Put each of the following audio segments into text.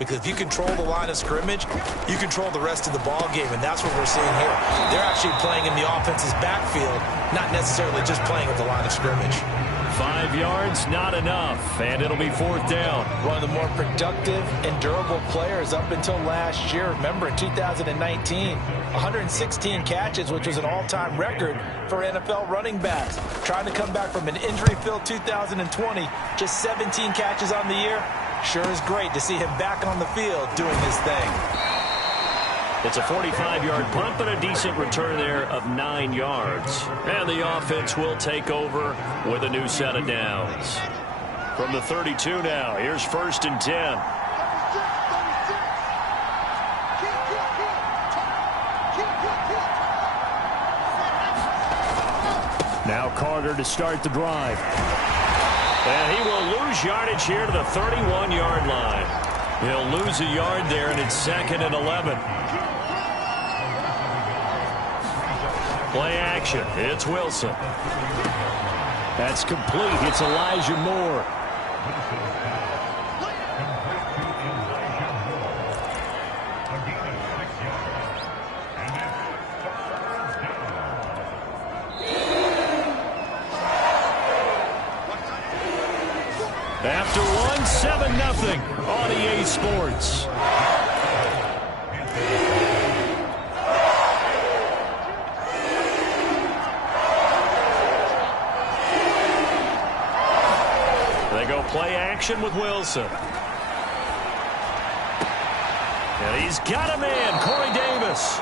Because if you control the line of scrimmage, you control the rest of the ball game, and that's what we're seeing here. They're actually playing in the offense's backfield, not necessarily just playing at the line of scrimmage. 5 yards, not enough, and it'll be 4th down. One of the more productive and durable players up until last year. Remember, in 2019, 116 catches, which was an all-time record for NFL running backs. Trying to come back from an injury-filled 2020, just 17 catches on the year. Sure is great to see him back on the field doing his thing. It's a 45-yard punt, but a decent return there of 9 yards. And the offense will take over with a new set of downs. From the 32 now, here's 1st and 10. Now Carter to start the drive. And he will lose yardage here to the 31-yard line. He'll lose a yard there, and it's 2nd and 11. Play action. It's Wilson. That's complete. It's Elijah Moore. After one, 7-0 on EA Sports. They go play action with Wilson. And he's got a man, Corey Davis.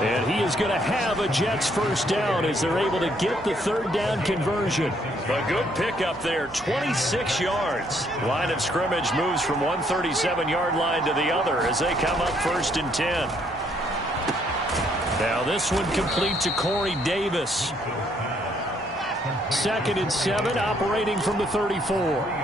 And he is going to have a Jets 1st down as they're able to get the 3rd down conversion. A good pickup there, 26 yards. Line of scrimmage moves from one 37-yard line to the other as they come up 1st and 10. Now this one complete to Corey Davis. 2nd and 7, operating from the 34.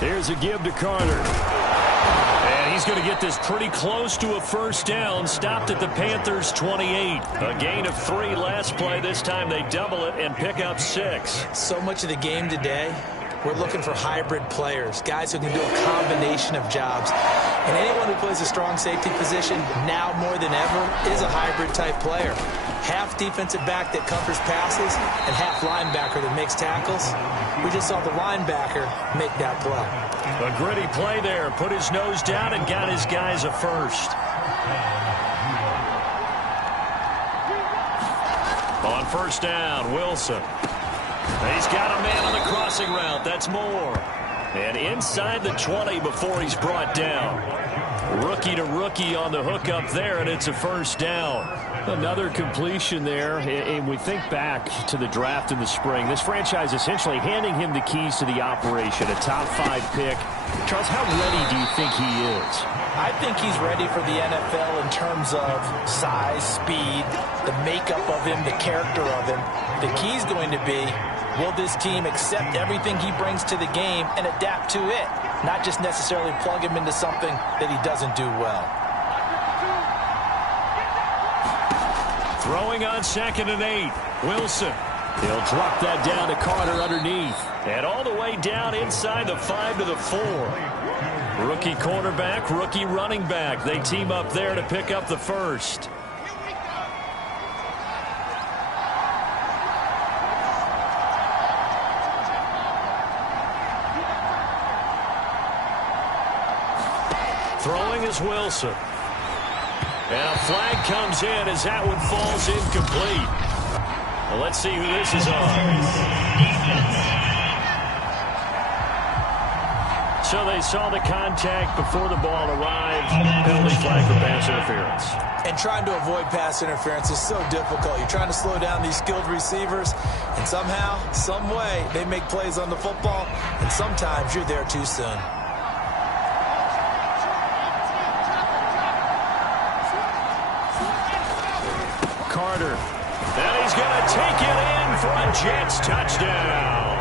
Here's a give to Carter. And he's going to get this pretty close to a 1st down. Stopped at the Panthers' 28. A gain of 3 last play. This time they double it and pick up 6. So much of the game today, we're looking for hybrid players, guys who can do a combination of jobs. And anyone who plays a strong safety position, now more than ever, is a hybrid-type player. Half defensive back that covers passes and half linebacker that makes tackles. We just saw the linebacker make that play. A gritty play there. Put his nose down and got his guys a 1st. On 1st down, Wilson. He's got a man on the crossing route. That's Moore. And inside the 20 before he's brought down. Rookie to rookie on the hook up there, and it's a 1st down. Another completion there, and we think back to the draft in the spring. This franchise essentially handing him the keys to the operation, a top 5 pick. Charles, how ready do you think he is? I think he's ready for the NFL in terms of size, speed, the makeup of him, the character of him. The key's going to be, will this team accept everything he brings to the game and adapt to it? Not just necessarily plug him into something that he doesn't do well. Throwing on 2nd and 8. Wilson. He'll drop that down to Carter underneath. And all the way down inside the 5 to the 4. Rookie quarterback, rookie running back. They team up there to pick up the 1st. Throwing is Wilson. And a flag comes in as that one falls incomplete. Well, let's see who this is on. So they saw the contact before the ball arrived. Penalty flag for pass interference. And trying to avoid pass interference is so difficult. You're trying to slow down these skilled receivers, and somehow, some way, they make plays on the football, and sometimes you're there too soon. Carter. And he's going to take it in for a Jets touchdown.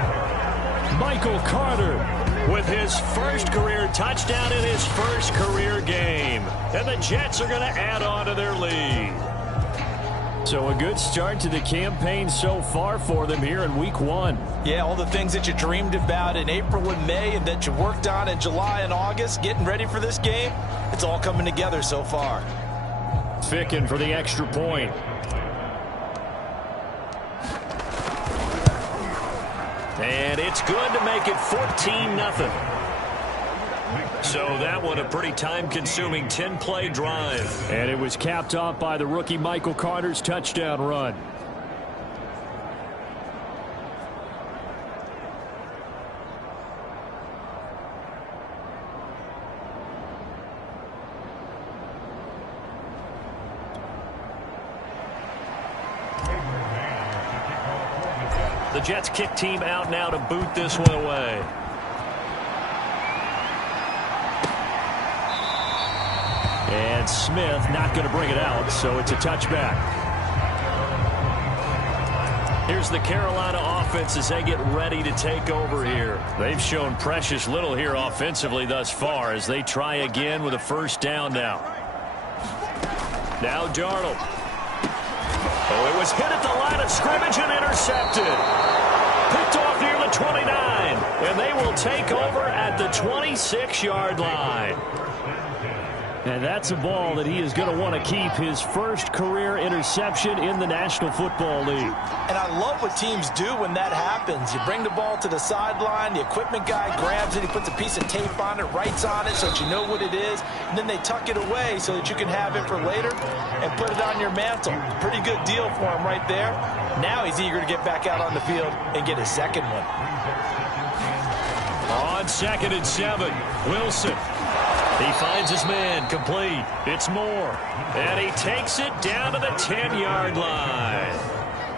Michael Carter with his 1st career touchdown in his 1st career game. And the Jets are going to add on to their lead. So a good start to the campaign so far for them here in week 1. Yeah, all the things that you dreamed about in April and May and that you worked on in July and August, getting ready for this game, it's all coming together so far. Ficken for the extra point. And it's good to make it 14-0. So that one a pretty time-consuming 10-play drive. And it was capped off by the rookie Michael Carter's touchdown run. The Jets kick team out now to boot this one away. And Smith not going to bring it out, so it's a touchback. Here's the Carolina offense as they get ready to take over here. They've shown precious little here offensively thus far as they try again with a first down now. Now Darnold. Oh, it was hit at the line of scrimmage and intercepted. Picked off near the 29, and they will take over at the 26-yard line. And that's a ball that he is going to want to keep, his first career interception in the National Football League. And I love what teams do when that happens. You bring the ball to the sideline, the equipment guy grabs it, he puts a piece of tape on it, writes on it so that you know what it is, and then they tuck it away so that you can have it for later and put it on your mantle. Pretty good deal for him right there. Now he's eager to get back out on the field and get his second one. On 2nd and 7, Wilson. He finds his man, complete. It's Moore. And he takes it down to the 10-yard line.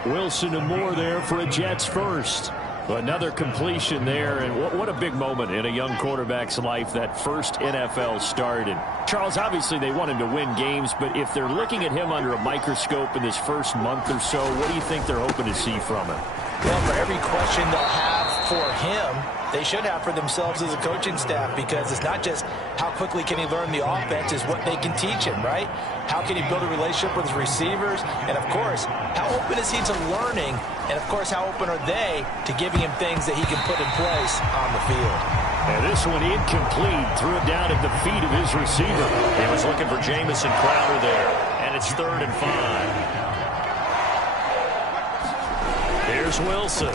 Wilson and Moore there for a Jets first. Another completion there, and what a big moment in a young quarterback's life, that first NFL start. And Charles, obviously they want him to win games, but if they're looking at him under a microscope in this first month or so, what do you think they're hoping to see from him? Well, for every question they'll have for him, they should have for themselves as a coaching staff, because it's not just how quickly can he learn the offense, it's what they can teach him, right? How can he build a relationship with his receivers? And, of course, how open is he to learning? And, of course, how open are they to giving him things that he can put in place on the field? And this one incomplete. Threw it down at the feet of his receiver. He was looking for Jamison Crowder there. And it's 3rd and 5. Here's Wilson.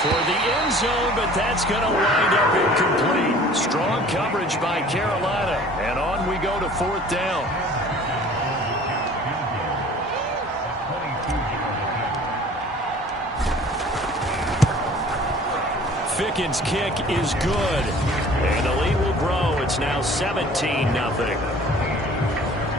Toward the end zone, but that's going to wind up incomplete. Strong coverage by Carolina. And on we go to 4th down. Ficken's kick is good. And the lead will grow. It's now 17-0.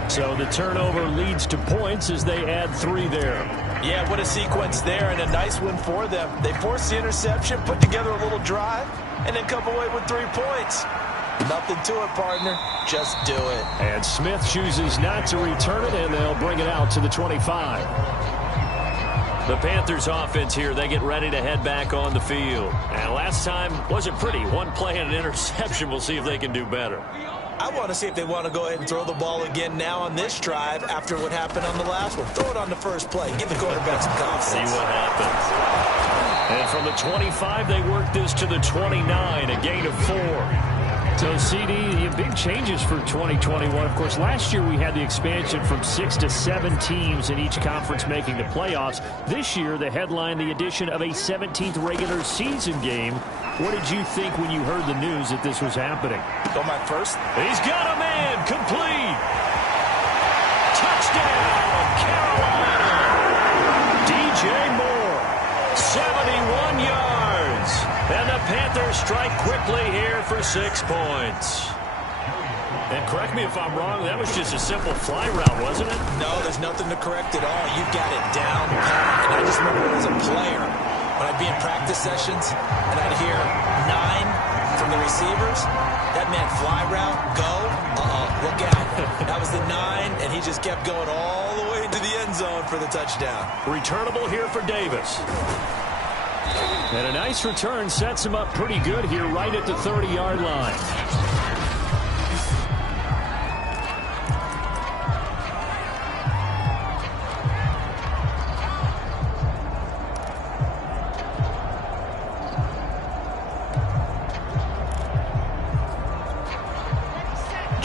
So the turnover leads to points as they add 3 there. Yeah, what a sequence there, and a nice one for them. They forced the interception, put together a little drive, and then come away with 3 points. Nothing to it, partner. Just do it. And Smith chooses not to return it, and they'll bring it out to the 25. The Panthers offense here, they get ready to head back on the field. And last time wasn't pretty. 1 play and an interception. We'll see if they can do better. I want to see if they want to go ahead and throw the ball again now on this drive after what happened on the last one. Throw it on the first play. Give the quarterback some confidence. See what happens. And from the 25, they work this to the 29, a gain of 4. So, CD, big changes for 2021. Of course, last year we had the expansion from 6 to 7 teams in each conference making the playoffs. This year, they headline the addition of a 17th regular season game. What did you think when you heard the news that this was happening? Go my first. He's got a man, complete. Touchdown, Carolina. DJ Moore, 71 yards. And the Panthers strike quickly here for 6 points. And correct me if I'm wrong, that was just a simple fly route, wasn't it? No, there's nothing to correct at all. You've got it down pat. And I just remember as a player, when I'd be in practice sessions and I'd hear 9 from the receivers, that meant fly route, go, look out. That was the 9, and he just kept going all the way into the end zone for the touchdown. Returnable here for Davis. And a nice return sets him up pretty good here right at the 30-yard line.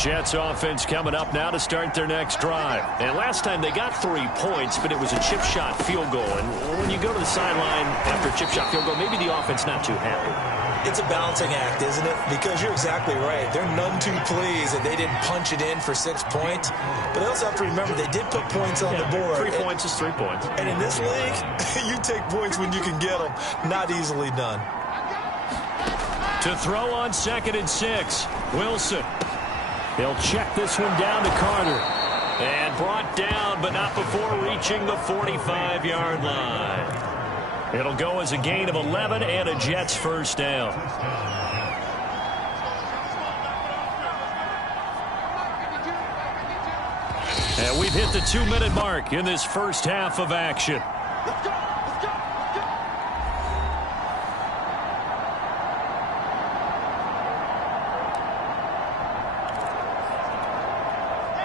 Jets offense coming up now to start their next drive. And last time they got 3 points, but it was a chip shot field goal. And when you go to the sideline after a chip shot field goal, maybe the offense not too happy. It's a balancing act, isn't it? Because you're exactly right. They're none too pleased that they didn't punch it in for 6 points. But they also have to remember they did put points on the board. 3 points is 3 points. And in this league, you take points when you can get them. Not easily done. To throw on 2nd and 6. Wilson. He'll check this one down to Carter. And brought down, but not before reaching the 45-yard line. It'll go as a gain of 11 and a Jets first down. And we've hit the 2-minute mark in this first half of action.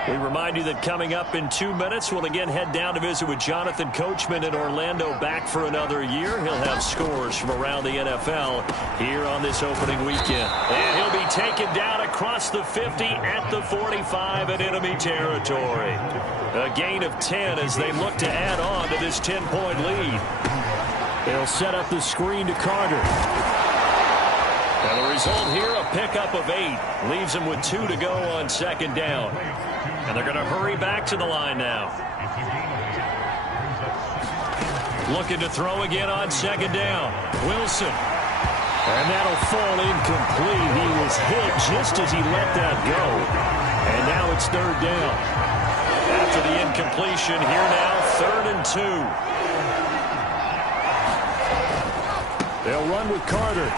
We remind you that coming up in 2 minutes, we'll again head down to visit with Jonathan Coachman in Orlando, back for another year. He'll have scores from around the NFL here on this opening weekend. And he'll be taken down across the 50 at the 45 in enemy territory. A gain of 10 as they look to add on to this 10-point lead. They'll set up the screen to Carter. And the result here, a pickup of 8. Leaves them with 2 to go on 2nd down. And they're going to hurry back to the line now. Looking to throw again on 2nd down. Wilson. And that'll fall incomplete. He was hit just as he let that go. And now it's 3rd down. After the incompletion, here now, 3rd and 2. They'll run with Carter.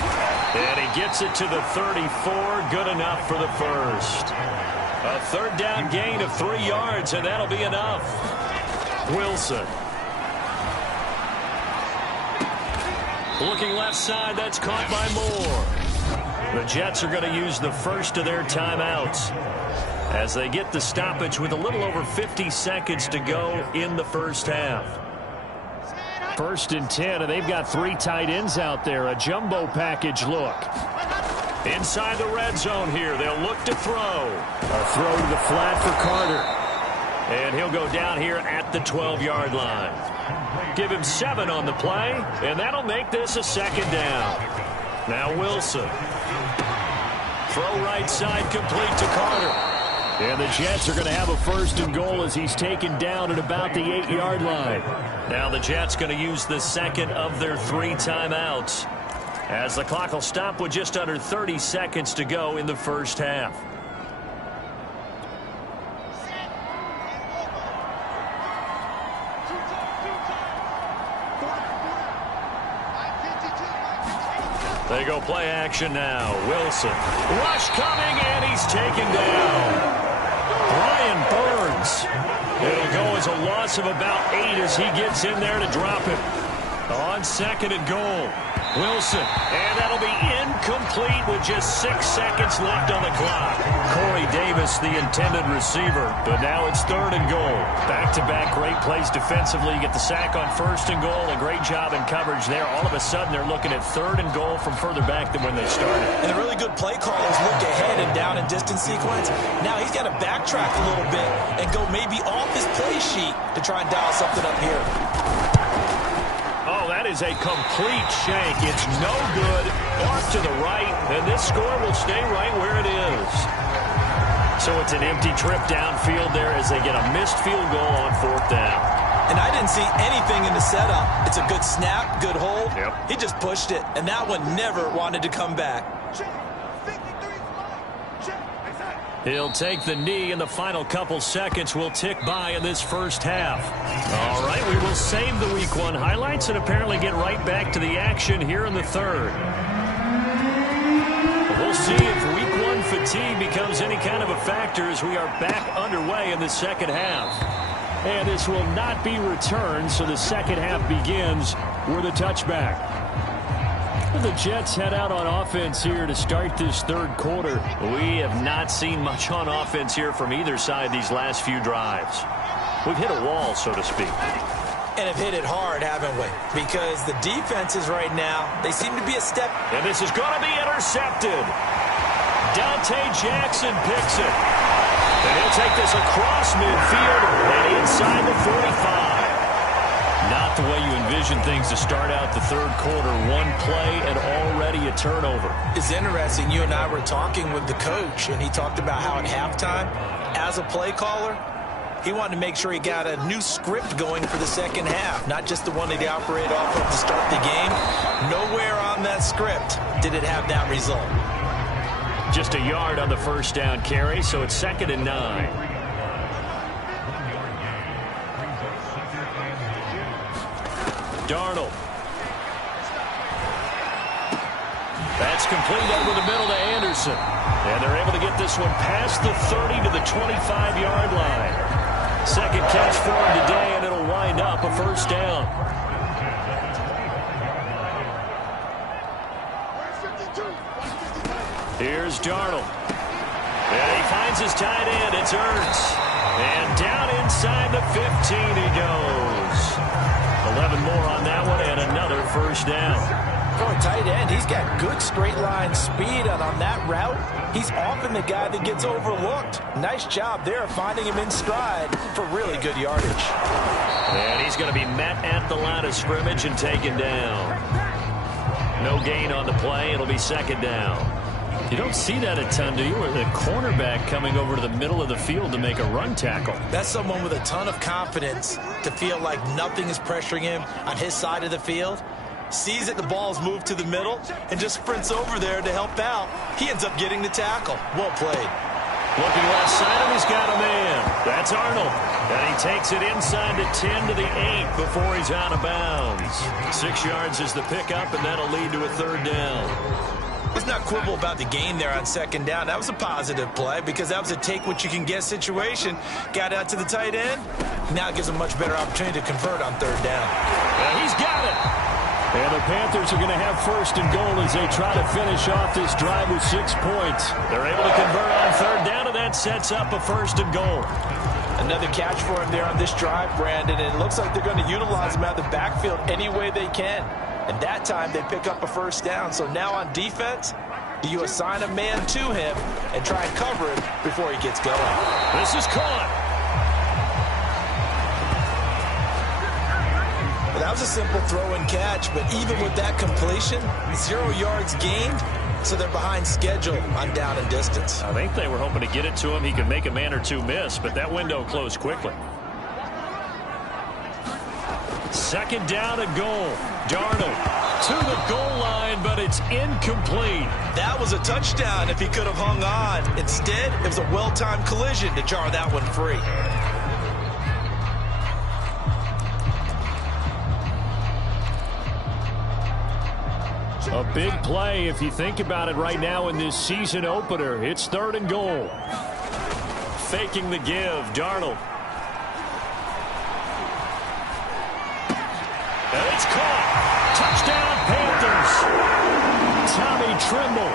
And he gets it to the 34. Good enough for the first. A 3rd down gain of 3 yards, and that'll be enough. Wilson. Looking left side, that's caught by Moore. The Jets are going to use the first of their timeouts as they get the stoppage with a little over 50 seconds to go in the first half. 1st and 10, and they've got 3 tight ends out there. A jumbo package look. Inside the red zone here, they'll look to throw. A throw to the flat for Carter. And he'll go down here at the 12-yard line. Give him 7 on the play, and that'll make this a 2nd down. Now Wilson. Throw right side complete to Carter. And the Jets are going to have a 1st and goal as he's taken down at about the 8-yard line. Now the Jets going to use the 2nd of their 3 timeouts, as the clock will stop with just under 30 seconds to go in the first half. They go play action now. Wilson. Rush coming, and he's taken down. Brian Burns. It'll go as a loss of about 8 as he gets in there to drop it. On 2nd and goal. Wilson, and that'll be incomplete with just 6 seconds left on the clock. Corey Davis, the intended receiver, but now it's 3rd and goal. Back-to-back great plays defensively. You get the sack on 1st and goal, a great job in coverage there. All of a sudden, they're looking at 3rd and goal from further back than when they started. And the really good play callers look ahead and down and distance sequence. Now he's got to backtrack a little bit and go maybe off his play sheet to try and dial something up here. Oh, that is a complete shank. It's no good. Off to the right, and this score will stay right where it is. So it's an empty trip downfield there as they get a missed field goal on 4th down. And I didn't see anything in the setup. It's a good snap, good hold. Yep. He just pushed it, and that one never wanted to come back. He'll take the knee, and the final couple seconds will tick by in this first half. All right, we will save the Week 1 highlights and apparently get right back to the action here in the 3rd. We'll see if Week 1 fatigue becomes any kind of a factor as we are back underway in the 2nd half. And this will not be returned, so the 2nd half begins with a touchback. The Jets head out on offense here to start this 3rd quarter. We have not seen much on offense here from either side these last few drives. We've hit a wall, so to speak. And have hit it hard, haven't we? Because the defenses right now, they seem to be a step. And this is going to be intercepted. Dante Jackson picks it. And he'll take this across midfield and inside the 45. Not the way you envision things to start out the third quarter. One play and already a turnover. It's interesting. You and I were talking with the coach, and he talked about how at halftime, as a play caller, he wanted to make sure he got a new script going for the second half, not just the one that he operated off of to start the game. Nowhere on that script did it have that result. Just a yard on the first down carry, so it's 2nd and 9. Darnold. That's complete over the middle to Anderson. And they're able to get this one past the 30 to the 25-yard line. Second catch for him today, and it'll wind up a first down. Here's Darnold. And he finds his tight end. It's Ertz. And down inside the 15 he goes. 11 more on that one, and another first down. For a tight end, he's got good straight line speed, and on that route, he's often the guy that gets overlooked. Nice job there finding him in stride for really good yardage. And he's going to be met at the line of scrimmage and taken down. No gain on the play. It'll be 2nd down. You don't see that a ton, do you? Or the cornerback coming over to the middle of the field to make a run tackle. That's someone with a ton of confidence to feel like nothing is pressuring him on his side of the field. Sees that the ball's moved to the middle and just sprints over there to help out. He ends up getting the tackle. Well played. Looking left side of him, he's got a man. That's Arnold. And he takes it inside the 10 to the 8 before he's out of bounds. 6 yards is the pickup, and that'll lead to a 3rd down. Let's not quibble about the gain there on 2nd down. That was a positive play because that was a take-what-you-can-get situation. Got out to the tight end. Now it gives him a much better opportunity to convert on 3rd down. And he's got it. And the Panthers are going to have 1st and goal as they try to finish off this drive with 6 points. They're able to convert on 3rd down, and that sets up a 1st and goal. Another catch for him there on this drive, Brandon, and it looks like they're going to utilize him out of the backfield any way they can. And that time they pick up a 1st down. So now on defense, do you assign a man to him and try and cover him before he gets going? This is caught. Well, that was a simple throw and catch, but even with that completion, 0 yards gained, so they're behind schedule on down and distance. I think they were hoping to get it to him. He could make a man or two miss, but that window closed quickly. 2nd down and goal. Darnold to the goal line, but it's incomplete. That was a touchdown if he could have hung on. Instead, it was a well-timed collision to jar that one free. A big play if you think about it right now in this season opener. It's 3rd and goal. Faking the give, Darnold. And it's caught. Touchdown, Panthers. Tommy Tremble.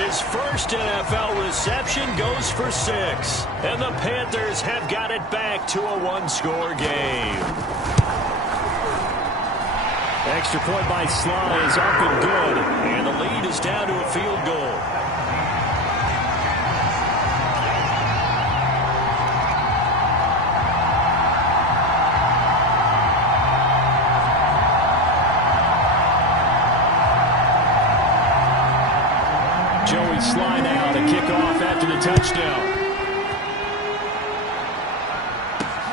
His first NFL reception goes for 6. And the Panthers have got it back to a 1-score game. Extra point by Sly is up and good. And the lead is down to a field goal. Joey Sly now to kick off after the touchdown.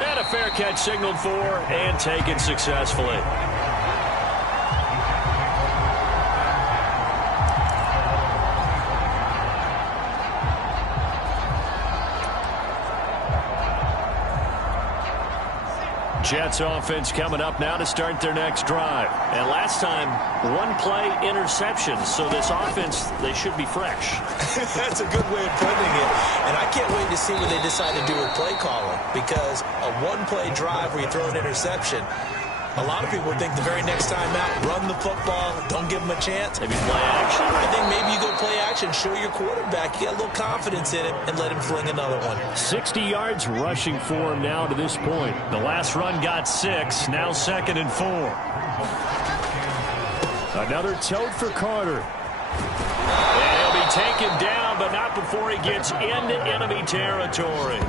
And a fair catch signaled for and taken successfully. Jets offense coming up now to start their next drive. And last time, 1-play interception. So this offense, they should be fresh. That's a good way of putting it. And I can't wait to see what they decide to do with play calling. Because a 1-play drive where you throw an interception, a lot of people think the very next time out, run the football, don't give them a chance. Maybe play action. I think maybe you go play action, show your quarterback you got a little confidence in him, and let him fling another one. 60 yards rushing for him now to this point. The last run got 6, now 2nd and 4. Another tote for Carter. And he'll be be taken down, but not before he gets into enemy territory.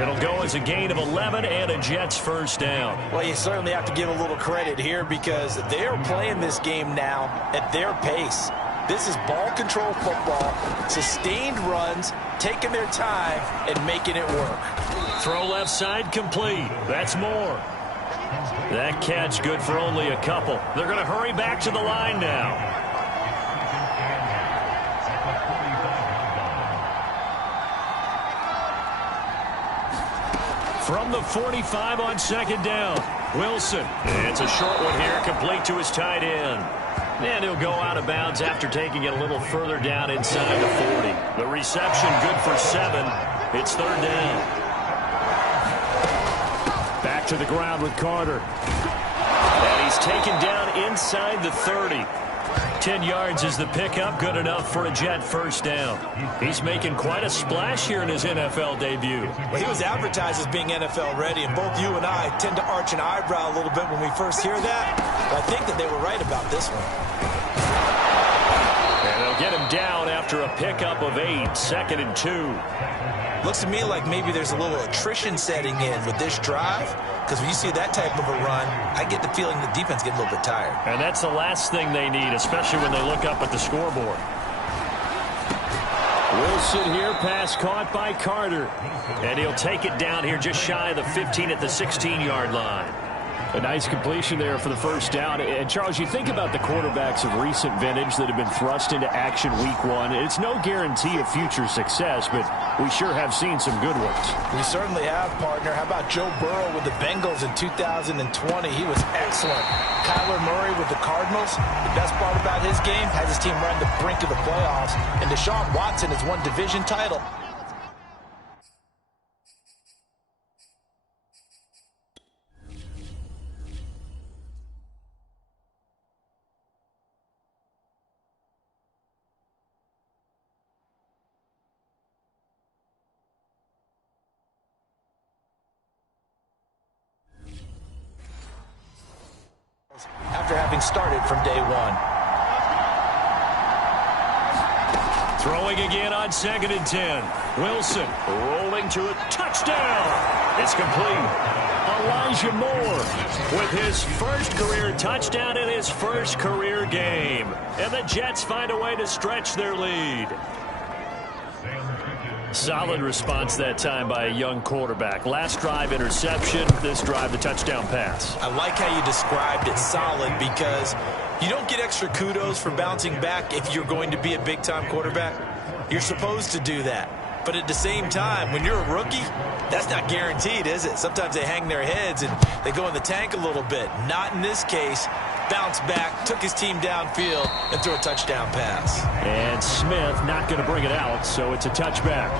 It'll go as a gain of 11 and a Jets first down. Well, you certainly have to give a little credit here because they're playing this game now at their pace. This is ball control football, sustained runs, taking their time and making it work. Throw left side complete. That's more. That catch good for only a couple. They're going to hurry back to the line now. From the 45 on second down, Wilson. It's a short one here, complete to his tight end. And he'll go out of bounds after taking it a little further down inside the 40. The reception good for 7. It's third down. Back to the ground with Carter. And he's taken down inside the 30. 10 yards is the pickup, good enough for a Jet first down. He's making quite a splash here in his NFL debut. Well, he was advertised as being NFL ready, and both you and I tend to arch an eyebrow a little bit when we first hear that. But I think that they were right about this one. And they'll get him down after a pickup of 8, second and 2. Looks to me like maybe there's a little attrition setting in with this drive, because when you see that type of a run, I get the feeling the defense gets a little bit tired. And that's the last thing they need, especially when they look up at the scoreboard. Wilson here, pass caught by Carter. And he'll take it down here just shy of the 15 at the 16-yard line. A nice completion there for the first down. And, Charles, you think about the quarterbacks of recent vintage that have been thrust into action week 1. It's no guarantee of future success, but we sure have seen some good ones. We certainly have, partner. How about Joe Burrow with the Bengals in 2020? He was excellent. Kyler Murray with the Cardinals. The best part about his game, has his team right on the brink of the playoffs. And Deshaun Watson has won division title. After having started from day 1. Throwing again on second and 10. Wilson rolling to a touchdown. It's complete. Elijah Moore with his first career touchdown in his first career game. And the Jets find a way to stretch their lead. Solid response that time by a young quarterback. Last drive, interception. This drive, the touchdown pass. I like how you described it, solid, because you don't get extra kudos for bouncing back if you're going to be a big-time quarterback. You're supposed to do that. But at the same time, when you're a rookie, that's not guaranteed, is it? Sometimes they hang their heads and they go in the tank a little bit. Not in this case. Bounced back, took his team downfield, and threw a touchdown pass. And Smith not going to bring it out, so it's a touchback.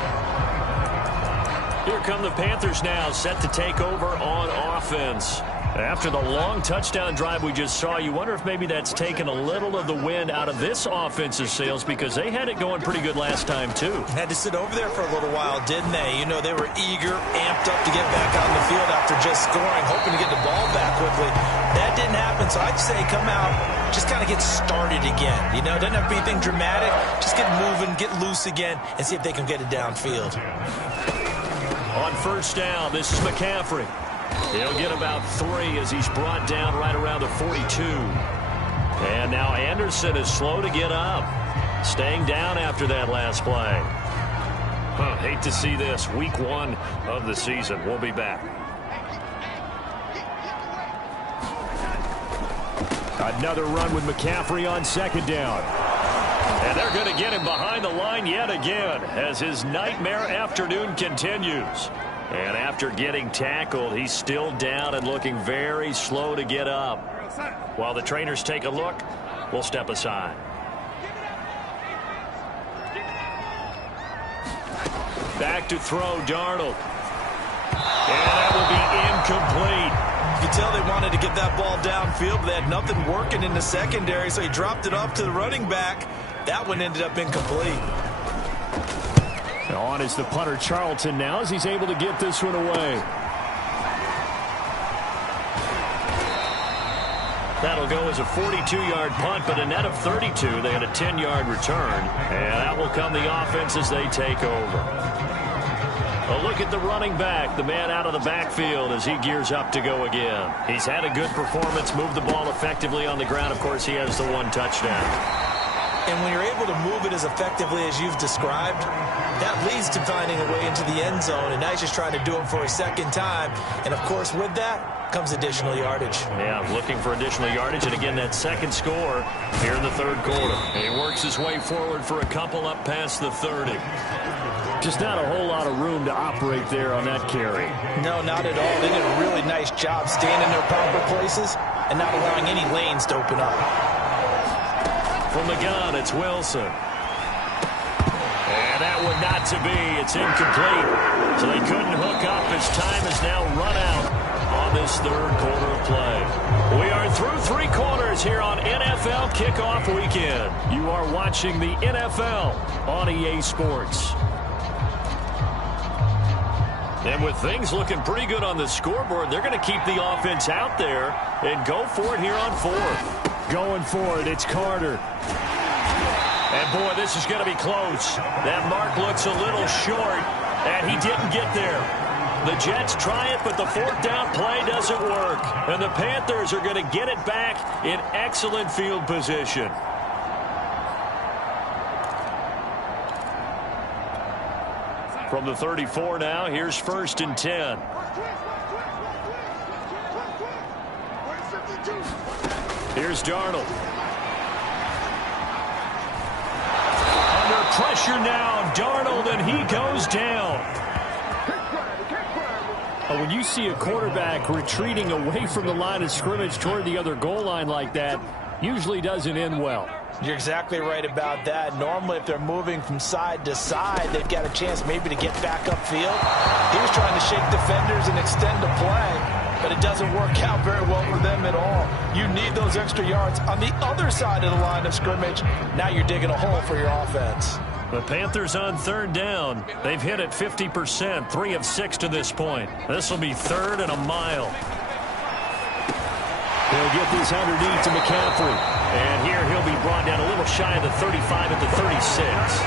Here come the Panthers now, set to take over on offense. After the long touchdown drive we just saw, you wonder if maybe that's taken a little of the wind out of this offensive sails, because they had it going pretty good last time, too. Had to sit over there for a little while, didn't they? You know, they were eager, amped up to get back out on the field after just scoring, hoping to get the ball back quickly. That didn't happen, so I'd say come out, just kind of get started again. You know, doesn't have to be anything dramatic. Just get moving, get loose again, and see if they can get it downfield. On first down, this is McCaffrey. He'll get about 3 as he's brought down right around the 42. And now Anderson is slow to get up. Staying down after that last play. Hate to see this. Week 1 of the season. We'll be back. Another run with McCaffrey on second down. And they're going to get him behind the line yet again as his nightmare afternoon continues. And after getting tackled, he's still down and looking very slow to get up. While the trainers take a look, we'll step aside. Back to throw, Darnold. And that will be incomplete. You can tell they wanted to get that ball downfield, but they had nothing working in the secondary, so he dropped it off to the running back. That one ended up incomplete. On is the punter Charlton now as he's able to get this one away. That'll go as a 42-yard punt, but a net of 32. They had a 10-yard return, and that will come the offense as they take over. A look at the running back, the man out of the backfield as he gears up to go again. He's had a good performance, moved the ball effectively on the ground. Of course, he has the one touchdown. And when you're able to move it as effectively as you've described, that leads to finding a way into the end zone, and now he's just trying to do it for a second time. And, of course, with that comes additional yardage. Yeah, looking for additional yardage, and again, that second score here in the third quarter. And he works his way forward for a couple up past the 30. Just not a whole lot of room to operate there on that carry. No, not at all. They did a really nice job staying in their proper places and not allowing any lanes to open up. From the gun, it's Wilson. And that one not to be. It's incomplete. So they couldn't hook up as time has now run out on this third quarter of play. We are through three quarters here on NFL Kickoff Weekend. You are watching the NFL on EA Sports. And with things looking pretty good on the scoreboard, they're going to keep the offense out there and go for it here on fourth. Going for it, it's Carter. And, boy, this is going to be close. That mark looks a little short, and he didn't get there. The Jets try it, but the fourth down play doesn't work. And the Panthers are going to get it back in excellent field position. From the 34 now, here's 1st and 10. Here's Darnold. Under pressure now, Darnold, and he goes down. When you see a quarterback retreating away from the line of scrimmage toward the other goal line like that, usually doesn't end well. You're exactly right about that. Normally, if they're moving from side to side, they've got a chance maybe to get back upfield. He was trying to shake defenders and extend the play, but it doesn't work out very well for them at all. You need those extra yards on the other side of the line of scrimmage. Now you're digging a hole for your offense. The Panthers on third down. They've hit it 50%, 3 of 6 to this point. This will be 3rd and a mile. They'll get this underneath to McCaffrey. And here he'll be brought down a little shy of the 35 at the 36.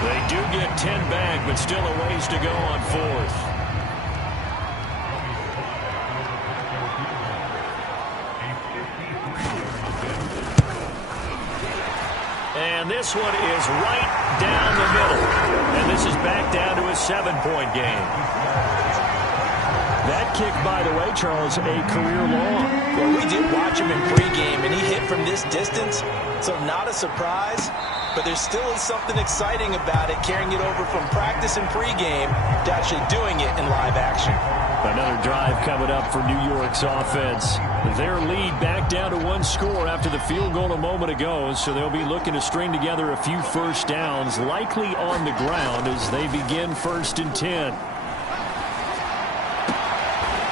They do get 10 back, but still a ways to go on 4th. And this one is right down the middle. And this is back down to a 7-point game. That kick, by the way, Charles, a career long. Well, we did watch him in pregame, and he hit from this distance, so not a surprise. But there still is something exciting about it, carrying it over from practice and pregame to actually doing it in live action. Another drive coming up for New York's offense. Their lead back down to 1 score after the field goal a moment ago, so they'll be looking to string together a few first downs, likely on the ground as they begin 1st and 10.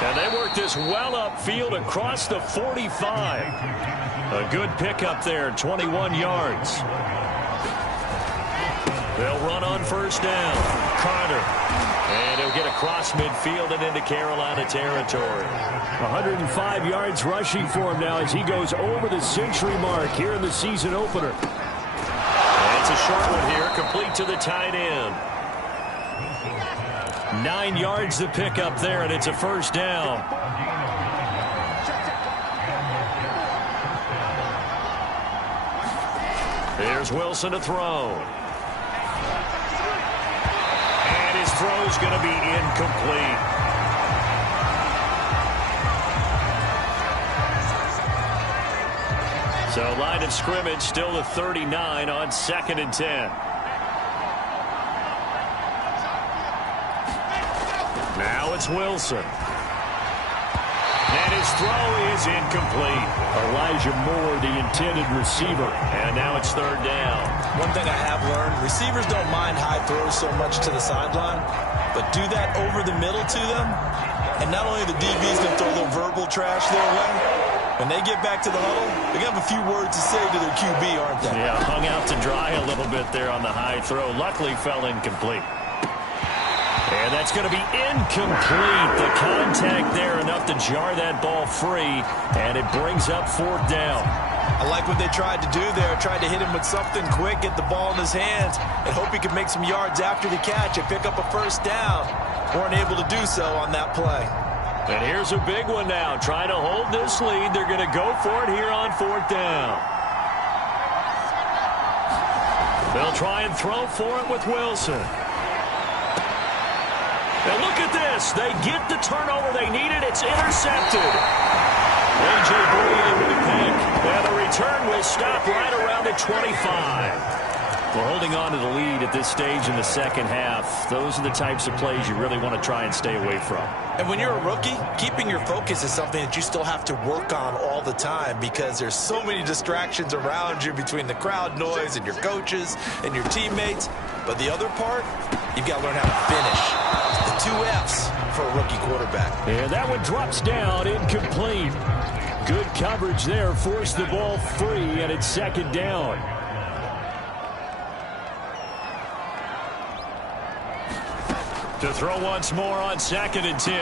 And they work this well upfield across the 45. A good pickup there, 21 yards. They'll run on 1st down. Carter. And he'll get across midfield and into Carolina territory. 105 yards rushing for him now as he goes over the century mark here in the season opener. And it's a short one here, complete to the tight end. 9 yards to pick up there, and it's a 1st down. Here's Wilson to throw. And his throw's going to be incomplete. So line of scrimmage still the 39 on 2nd and 10. Now it's Wilson. And his throw is incomplete. Elijah Moore, the intended receiver. And now it's 3rd down. One thing I have learned, receivers don't mind high throws so much to the sideline, but do that over the middle to them, and not only the DB's going to throw a little verbal trash their way, when they get back to the huddle, they're going to have a few words to say to their QB, aren't they? Yeah, hung out to dry a little bit there on the high throw. Luckily fell incomplete. And that's going to be incomplete. The contact there enough to jar that ball free, and it brings up 4th down. I like what they tried to do there. Tried to hit him with something quick, get the ball in his hands, and hope he could make some yards after the catch and pick up a 1st down. Weren't able to do so on that play. And here's a big one now. Trying to hold this lead. They're going to go for it here on 4th down. They'll try and throw for it with Wilson. Now look at this. They get the turnover they needed. It's intercepted. A.J. Bouye with a pick. And the return will stop right around the 25. Well, holding on to the lead at this stage in the second half, those are the types of plays you really want to try and stay away from. And when you're a rookie, keeping your focus is something that you still have to work on all the time because there's so many distractions around you between the crowd noise and your coaches and your teammates. But the other part, you've got to learn how to finish. The 2 F's for a rookie quarterback. And that one drops down, incomplete. Good coverage there, forced the ball free, and it's 2nd down. To throw once more on 2nd and 10.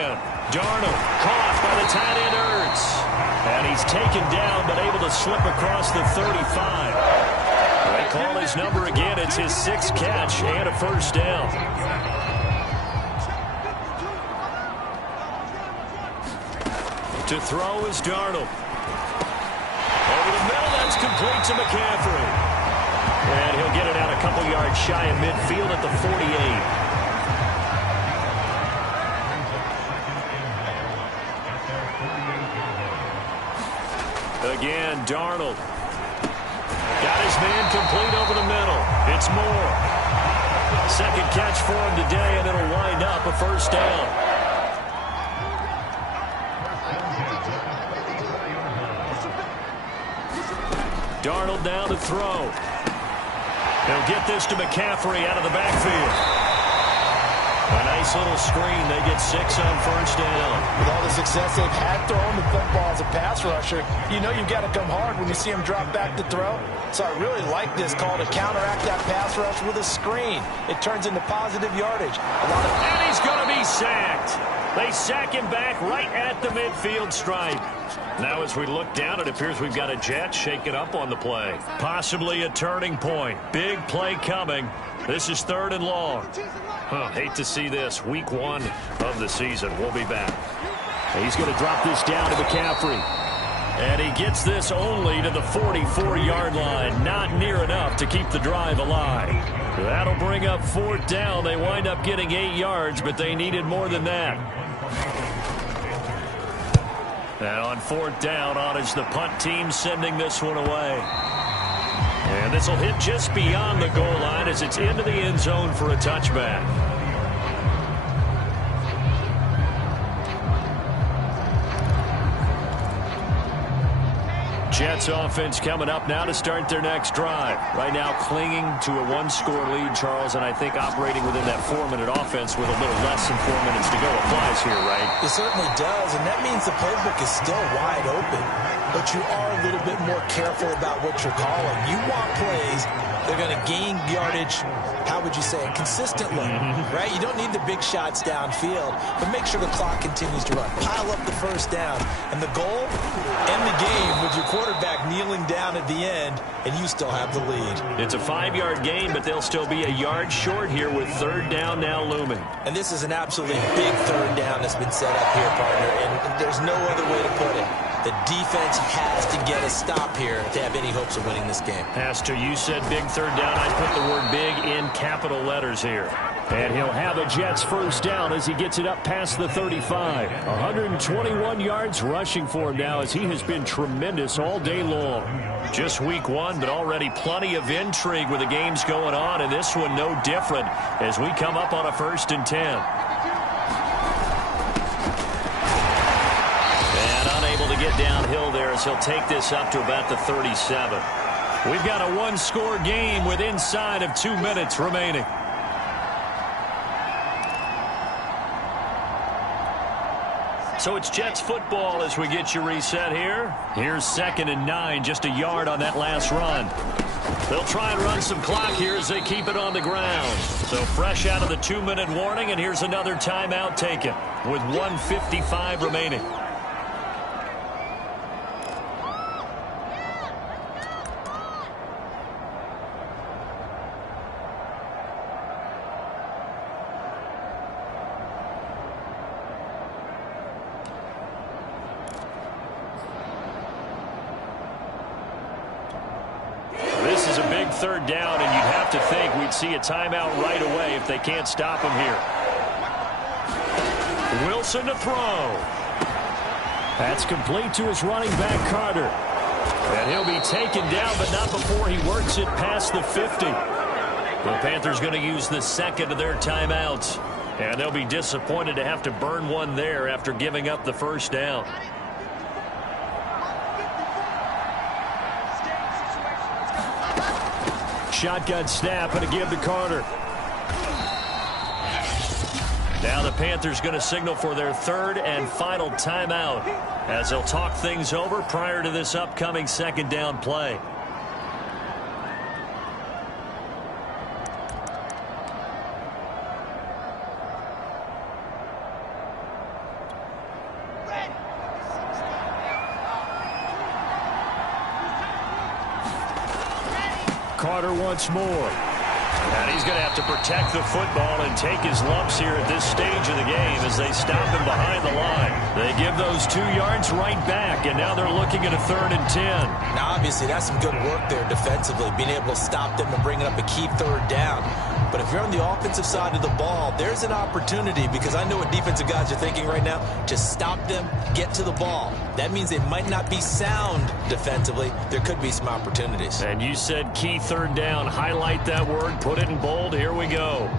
Darnold caught by the tight end Ertz. And he's taken down but able to slip across the 35. They call his number again. It's his 6th catch and a 1st down. To throw is Darnold. Over the middle, that's complete to McCaffrey. And he'll get it out a couple yards shy of midfield at the 48. Again, Darnold. Got his man complete over the middle. It's Moore. 2nd catch for him today, and it'll wind up a 1st down. Darnold now to throw. He'll get this to McCaffrey out of the backfield. A nice little screen. They get 6 on 1st down. With all the success they've had throwing the football as a pass rusher, you know you've got to come hard when you see him drop back to throw. So I really like this call to counteract that pass rush with a screen. It turns into positive yardage. And he's going to be sacked. They sack him back right at the midfield stripe. Now as we look down, it appears we've got a Jet shaken up on the play. Possibly a turning point. Big play coming. This is 3rd and long. Hate to see this. Week 1 of the season. We'll be back. He's going to drop this down to McCaffrey. And he gets this only to the 44-yard line. Not near enough to keep the drive alive. That'll bring up 4th down. They wind up getting 8 yards, but they needed more than that. And on 4th down, on is the punt team sending this one away. And this will hit just beyond the goal line as it's into the end zone for a touchback. Jets offense coming up now to start their next drive. Right now clinging to a 1-score lead, Charles, and I think operating within that 4-minute offense with a little less than 4 minutes to go applies here, right? It certainly does, and that means the playbook is still wide open. But you are a little bit more careful about what you're calling. You want plays they're going to gain yardage, how would you say it, consistently, right? You don't need the big shots downfield, but make sure the clock continues to run. Pile up the 1st down. And the goal, end the game with your quarterback kneeling down at the end, and you still have the lead. It's a 5-yard gain, but they'll still be a yard short here with 3rd down now looming. And this is an absolutely big 3rd down that's been set up here, partner, and there's no other way to put it. The defense has to get a stop here to have any hopes of winning this game. Has to. You said big 3rd down. I put the word big in capital letters here. And he'll have a Jets 1st down as he gets it up past the 35. 121 yards rushing for him now as he has been tremendous all day long. Just week 1, but already plenty of intrigue with the games going on, and this one no different as we come up on a 1st and 10. To get downhill there as he'll take this up to about the 37. We've got a 1-score game with inside of 2 minutes remaining. So it's Jets football as we get you reset here. Here's 2nd and 9, just a yard on that last run. They'll try and run some clock here as they keep it on the ground. So fresh out of the 2-minute warning, and here's another timeout taken with 1:55 remaining. This is a big third down, and you'd have to think we'd see a timeout right away if they can't stop him here. Wilson to throw. That's complete to his running back, Carter. And he'll be taken down, but not before he works it past the 50. The Panthers going to use the second of their timeouts. And they'll be disappointed to have to burn one there after giving up the first down. Shotgun snap and a give to Carter. Now the Panthers going to signal for their third and final timeout as they'll talk things over prior to this upcoming second down play. Carter once more. And he's going to have to protect the football and take his lumps here at this stage of the game as they stop him behind the line. They give those 2 yards right back, and now they're looking at a 3rd and 10. Now, obviously, that's some good work there defensively, being able to stop them and bringing up a key 3rd down. But if you're on the offensive side of the ball, there's an opportunity, because I know what defensive guys are thinking right now. Just stop them, get to the ball. That means they might not be sound defensively. There could be some opportunities. And you said key 3rd down. Highlight that word. Put it in bold. Here we go.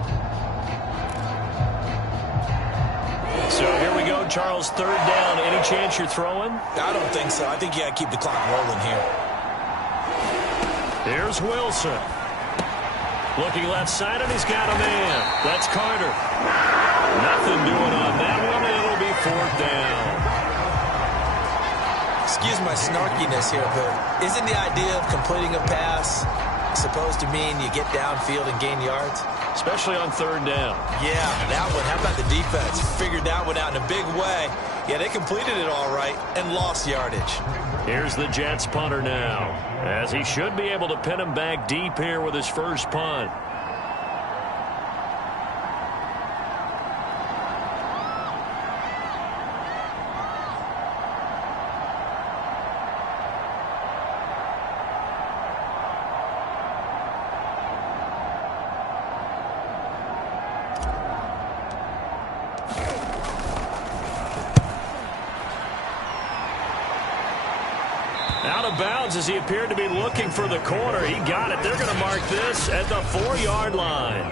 So here we go, Charles. 3rd down. Any chance you're throwing? I don't think so. I think you got to keep the clock rolling here. Here's Wilson. Looking left side, and he's got a man. That's Carter. Nothing doing on that one, and it'll be 4th down. Excuse my snarkiness here, but isn't the idea of completing a pass supposed to mean you get downfield and gain yards? Especially on 3rd down. Yeah, that one. How about the defense? Figured that one out in a big way. Yeah, they completed it all right and lost yardage. Here's the Jets punter now, as he should be able to pin him back deep here with his first punt. Out of bounds as he appeared to be looking for the corner. He got it. They're going to mark this at the 4-yard line.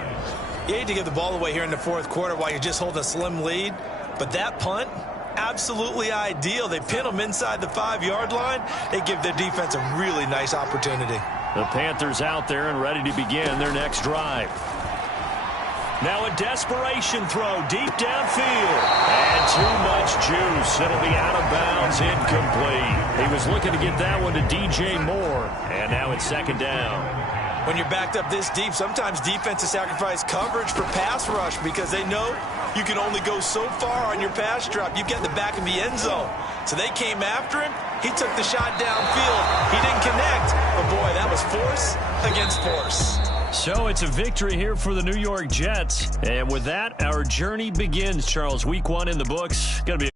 You hate to give the ball away here in the 4th quarter while you just hold a slim lead, but that punt, absolutely ideal. They pin them inside the 5-yard line. They give their defense a really nice opportunity. The Panthers out there and ready to begin their next drive. Now a desperation throw deep downfield. And too much juice. It'll be out of bounds, incomplete. He was looking to get that one to DJ Moore. And now it's 2nd down. When you're backed up this deep, sometimes defenses sacrifice coverage for pass rush because they know you can only go so far on your pass drop. You get in the back of the end zone. So they came after him. He took the shot downfield. He didn't connect. But, boy, that was force against force. So it's a victory here for the New York Jets. And with that, our journey begins, Charles. Week 1 in the books. Going to be